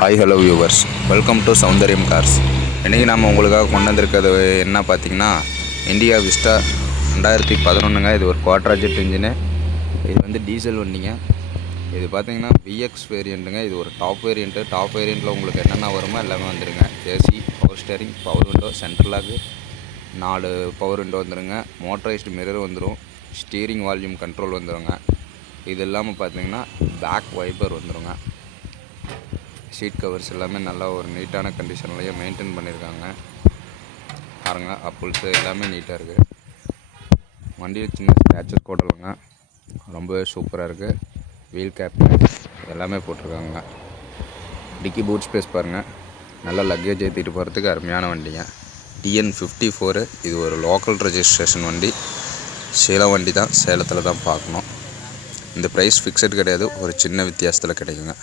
Hi hello viewers, welcome to Soundaryam cars. இன்றைக்கி நம்ம உங்களுக்காக கொண்டு வந்திருக்கிறது என்ன பார்த்தீங்கன்னா, இண்டியா விஸ்டா 2011ங்க. இது ஒரு குவாட்ரா ஜெட் இன்ஜினு. இது வந்து டீசல் வண்டிங்க. இது பார்த்தீங்கன்னா விஎக்ஸ் வேரியண்ட்டுங்க. இது ஒரு டாப் வேரியண்ட்டு. டாப் வேரியண்ட்டில் உங்களுக்கு என்னென்ன வருமோ எல்லாமே வந்துடுங்க. AC, power steering, power window, central lock, 4 power window வந்துடுங்க. மோட்டரைஸ்டு மிரர் வந்துடும். ஸ்டீரிங் வால்யூம் கண்ட்ரோல் வந்துடுங்க. இது இல்லாமல் பார்த்தீங்கன்னா பேக் வைப்பர் வந்துடுங்க. சீட் கவர்ஸ் எல்லாமே நல்லா ஒரு நீட்டான கண்டிஷன்லேயே மெயின்டைன் பண்ணியிருக்காங்க. பாருங்கள், அப்புல்ஸு எல்லாமே நீட்டாக இருக்குது. வண்டியில் சின்ன ஸ்க்ராச்சஸ் கூட இல்லைங்க, ரொம்பவே சூப்பராக இருக்குது. வீல் கேப் எல்லாமே போட்டிருக்காங்க. டிக்கி பூட் ஸ்பேஸ் பாருங்கள், நல்லா லக்கேஜ் ஏற்றிட்டு போகிறதுக்கு அருமையான வண்டிங்க. TN54. இது ஒரு லோக்கல் ரெஜிஸ்ட்ரேஷன் வண்டி. சேலம் வண்டி தான், சேலத்தில் தான் பார்க்கணும். இந்த ப்ரைஸ் ஃபிக்ஸட் கிடையாது, ஒரு சின்ன வித்தியாசத்தில் கிடைக்குங்க.